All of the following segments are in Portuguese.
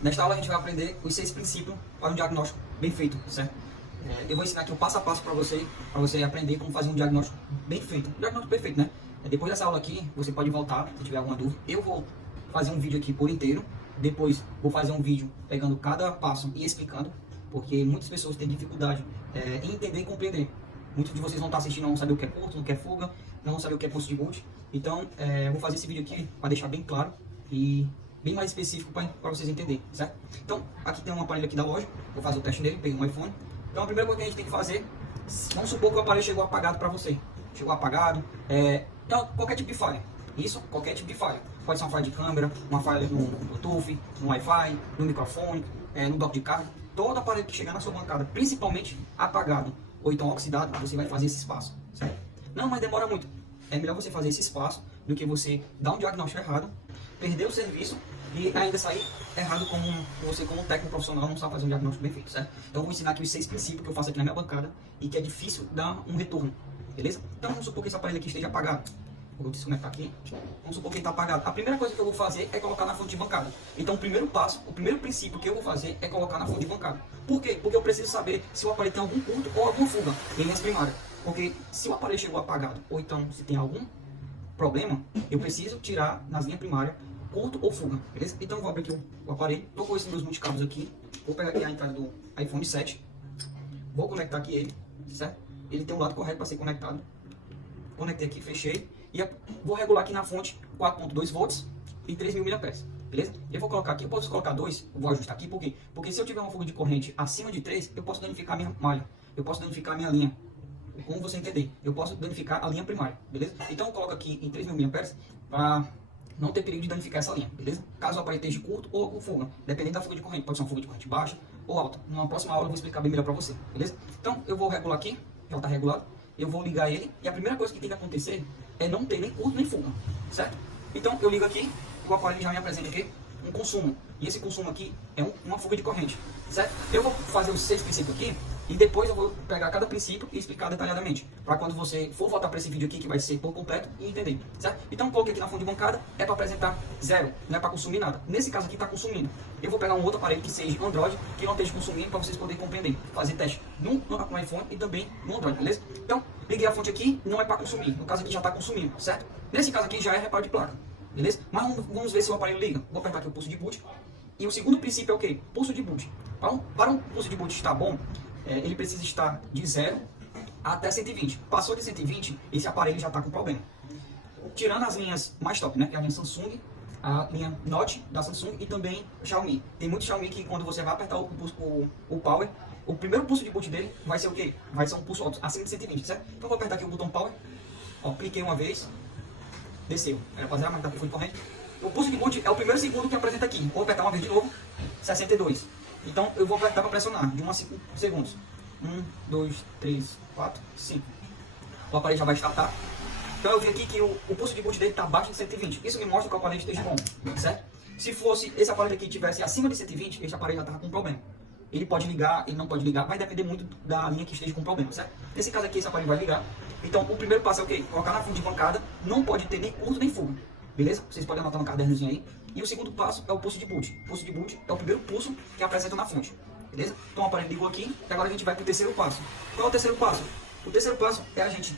Nesta aula a gente vai aprender os 6 princípios para um diagnóstico bem feito, certo? Eu vou ensinar aqui o passo a passo para você aprender como fazer um diagnóstico bem feito. Um diagnóstico perfeito, né? Depois dessa aula aqui, você pode voltar se tiver alguma dúvida. Eu vou fazer um vídeo aqui por inteiro, depois vou fazer um vídeo pegando cada passo e explicando, porque muitas pessoas têm dificuldade em entender e compreender. Muitos de vocês vão estar assistindo, não vão saber o que é curto, não quer fuga, não vão saber o que é pulso de boot. Então, eu vou fazer esse vídeo aqui para deixar bem claro e bem mais específico para vocês entenderem, certo? Então, aqui tem um aparelho aqui da loja, vou fazer o teste dele, peguei um iPhone. Então, a primeira coisa que a gente tem que fazer, vamos supor que o aparelho chegou apagado para você. Chegou apagado, então, qualquer tipo de falha. Isso, qualquer tipo de falha. Pode ser uma falha de câmera, uma falha no Bluetooth, no Wi-Fi, no microfone, no dock de carga. Todo aparelho que chegar na sua bancada, principalmente apagado ou então oxidado, você vai fazer esse espaço, certo? Não, mas demora muito. É melhor você fazer esse espaço do que você dar um diagnóstico errado, perder o serviço e ainda sair errado como você, como um técnico profissional, não sabe fazer um diagnóstico bem feito, certo? Então eu vou ensinar aqui os 6 princípios que eu faço aqui na minha bancada e que é difícil dar um retorno, beleza? Então vamos supor que esse aparelho aqui esteja apagado. Vou desconectar aqui. Vamos supor que ele está apagado. A primeira coisa que eu vou fazer é colocar na fonte de bancada. Então o primeiro passo, o primeiro princípio que eu vou fazer é colocar na fonte de bancada. Por quê? Porque eu preciso saber se o aparelho tem algum curto ou alguma fuga em linhas primárias. Porque se o aparelho chegou apagado ou então se tem algum problema, eu preciso tirar nas linhas primárias curto ou fuga, beleza? Então eu vou abrir aqui o aparelho, estou com esses meus multicabos aqui, vou pegar aqui a entrada do iPhone 7, vou conectar aqui ele, certo? Ele tem um lado correto para ser conectado. Conectei aqui, fechei e vou regular aqui na fonte 4.2 volts e 3.000 mAh, beleza? Eu vou colocar aqui, eu posso colocar 2, eu vou ajustar aqui, por quê? Porque se eu tiver uma fuga de corrente acima de 3, eu posso danificar a minha malha, eu posso danificar a minha linha. Como você entender, eu posso danificar a linha primária, beleza? Então eu coloco aqui em 3.000 mAh para não ter perigo de danificar essa linha, beleza? Caso o aparelho esteja curto ou com fuga, dependendo da fuga de corrente, pode ser uma fuga de corrente baixa ou alta. Numa próxima aula eu vou explicar bem melhor para você, beleza? Então eu vou regular aqui, já está regulado, eu vou ligar ele e a primeira coisa que tem que acontecer é não ter nem curto nem fuga, certo? Então eu ligo aqui, o aparelho já me apresenta aqui um consumo, e esse consumo aqui é uma fuga de corrente, certo? Eu vou fazer os 6 princípios aqui e depois eu vou pegar cada princípio e explicar detalhadamente, para quando você for voltar para esse vídeo aqui, que vai ser por completo, e entender, certo? Então coloquei aqui na fonte de bancada, é para apresentar zero, não é para consumir nada. Nesse caso aqui está consumindo. Eu vou pegar um outro aparelho que seja Android, que não esteja consumindo, para vocês poderem compreender, fazer teste no iPhone e também no Android, beleza? Então, liguei a fonte aqui, não é para consumir, no caso aqui já está consumindo, certo? Nesse caso aqui já é reparo de placa, beleza? Mas vamos ver se o aparelho liga. Vou apertar aqui o pulso de boot. E o segundo princípio é o quê? Pulso de boot. Para um pulso de boot estar bom, ele precisa estar de 0 até 120. Passou de 120, esse aparelho já está com problema. Tirando as linhas mais top, né? Que é a linha Samsung, a linha Note da Samsung e também Xiaomi. Tem muito Xiaomi que quando você vai apertar o Power, o primeiro pulso de boot dele vai ser o quê? Vai ser um pulso alto, acima de 120, certo? Então eu vou apertar aqui o botão Power. Ó, cliquei uma vez, desceu. Era pra zerar, mas tá com corrente. O pulso de boot é o primeiro segundo que apresenta aqui. Vou apertar uma vez de novo, 62. Então eu vou apertar para pressionar de 1 a 5 segundos. 1, 2, 3, 4, 5. O aparelho já vai startar. Então eu vi aqui que o pulso de boot dele está abaixo de 120. Isso me mostra que o aparelho esteja bom, certo? Se fosse esse aparelho aqui tivesse acima de 120, esse aparelho já estava com problema. Ele pode ligar, ele não pode ligar, vai depender muito da linha que esteja com problema, certo? Nesse caso aqui, esse aparelho vai ligar. Então o primeiro passo é o quê? Colocar na fonte de bancada, não pode ter nem curto nem fuga. Beleza? Vocês podem anotar no cadernozinho aí. E o segundo passo é o pulso de boot. O pulso de boot é o primeiro pulso que apresenta na fonte. Beleza? Então o aparelho ligou aqui e agora a gente vai para o terceiro passo. Qual é o terceiro passo? O terceiro passo é a gente...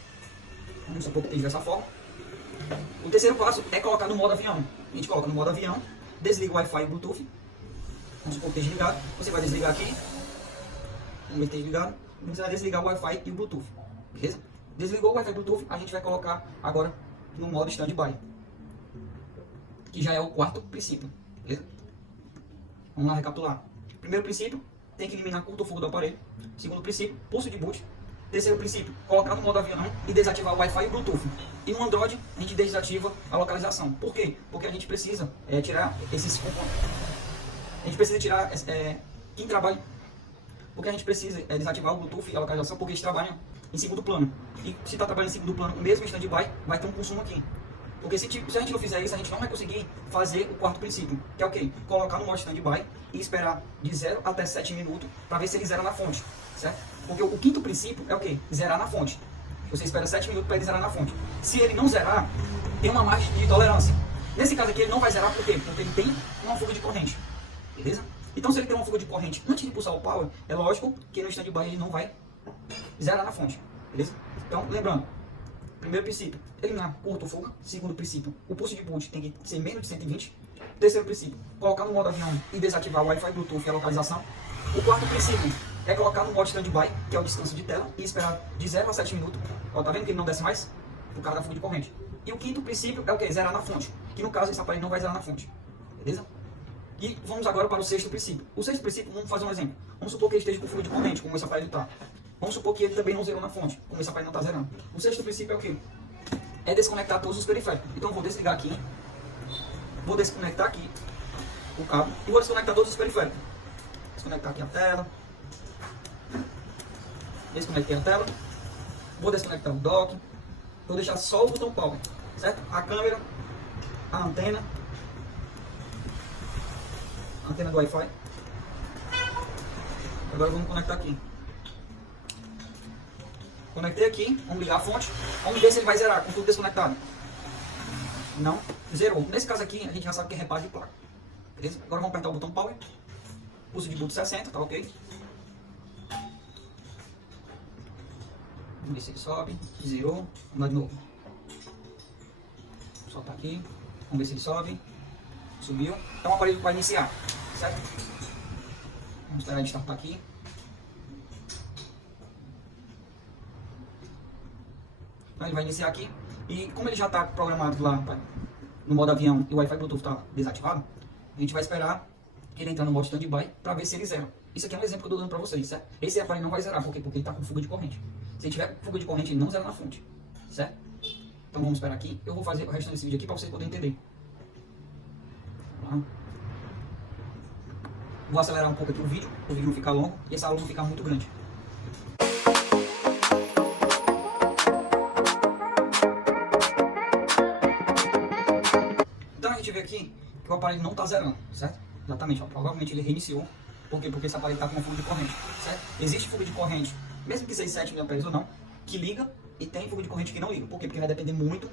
Vamos supor que esteja dessa forma. O terceiro passo é colocar no modo avião. A gente coloca no modo avião, desliga o Wi-Fi e o Bluetooth. Vamos supor que esteja ligado. Você vai desligar aqui. Vamos ver que esteja ligado. Você vai desligar o Wi-Fi e o Bluetooth. Beleza? Desligou o Wi-Fi e o Bluetooth, a gente vai colocar agora no modo standby, que já é o quarto princípio, beleza? Vamos lá recapitular. Primeiro princípio, tem que eliminar curto ou fuga do aparelho. Segundo princípio, pulso de boot. Terceiro princípio, colocar no modo avião e desativar o Wi-Fi e o Bluetooth. E no Android, a gente desativa a localização. Por quê? Porque a gente precisa tirar esses componentes. A gente precisa tirar quem trabalha. Porque a gente precisa desativar o Bluetooth e a localização, porque eles trabalham em segundo plano. E se está trabalhando em segundo plano, mesmo em stand-by, vai ter um consumo aqui. Porque se a gente não fizer isso, a gente não vai conseguir fazer o quarto princípio, que é o quê? Colocar no modo stand-by e esperar de 0 até 7 minutos para ver se ele zera na fonte, certo? Porque o quinto princípio é o quê? Zerar na fonte. Você espera 7 minutos para ele zerar na fonte. Se ele não zerar, tem uma margem de tolerância. Nesse caso aqui ele não vai zerar por quê? Porque ele tem uma fuga de corrente. beleza? Então, se ele tem uma fuga de corrente antes de pulsar o power, é lógico que no stand-by ele não vai zerar na fonte, beleza? Então, lembrando, primeiro princípio, eliminar curto ou fuga. Segundo princípio, o pulso de boot tem que ser menos de 120. Terceiro princípio, colocar no modo avião e desativar o Wi-Fi, Bluetooth e a localização. O quarto princípio é colocar no modo stand-by, que é o descanso de tela, e esperar de 0 a 7 minutos. Ó, tá vendo que ele não desce mais? Por causa da fuga de corrente. E o quinto princípio é o que? Zerar na fonte. Que no caso esse aparelho não vai zerar na fonte. Beleza? E vamos agora para o sexto princípio. O sexto princípio, vamos fazer um exemplo. Vamos supor que ele esteja com fuga de corrente, como esse aparelho está. Vamos supor que ele também não zerou na fonte, como esse aparelho não está zerando. O sexto princípio é o quê? É desconectar todos os periféricos. Então eu vou desligar aqui. Vou desconectar aqui o cabo e vou desconectar todos os periféricos. Desconectar aqui a tela. Desconectei a tela. Vou desconectar o dock. Vou deixar só o botão power, certo? A câmera, a antena do Wi-Fi. Agora vamos conectar aqui. Conectei aqui, vamos ligar a fonte. Vamos ver se ele vai zerar com tudo desconectado. Não, zerou. Nesse caso aqui, a gente já sabe que é reparo de placa. Beleza? Agora vamos apertar o botão power. Pulso de boot 60, tá ok? Vamos ver se ele sobe. Zerou. Vamos lá de novo. Soltar aqui. Vamos ver se ele sobe. Subiu. Então o aparelho vai iniciar. Certo? Vamos esperar ele startar aqui. Então ele vai iniciar aqui. E como ele já está programado lá no modo avião e o Wi-Fi Bluetooth está desativado, a gente vai esperar ele entrar no modo stand-by para ver se ele zera. Isso aqui é um exemplo que eu estou dando para vocês, certo? Esse aparelho não vai zerar, por quê? Porque ele está com fuga de corrente. Se ele tiver fuga de corrente, ele não zera na fonte, certo? Então vamos esperar aqui. Eu vou fazer o restante desse vídeo aqui para vocês poderem entender. Vou acelerar um pouco aqui o vídeo não ficar longo e essa aula não ficar muito grande. Então a gente vê aqui que o aparelho não está zerando, certo? Exatamente, ó, provavelmente ele reiniciou. Por quê? Porque esse aparelho está com uma fuga de corrente, certo? Existe fuga de corrente, mesmo que seja 7 mA ou não, que liga, e tem fuga de corrente que não liga. Por quê? Porque vai depender muito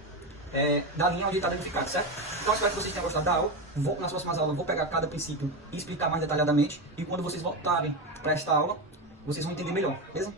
da linha onde está danificado, certo? Então espero que vocês tenham gostado da aula. Nas próximas aulas vou pegar cada princípio e explicar mais detalhadamente. E quando vocês voltarem para esta aula, vocês vão entender melhor, beleza?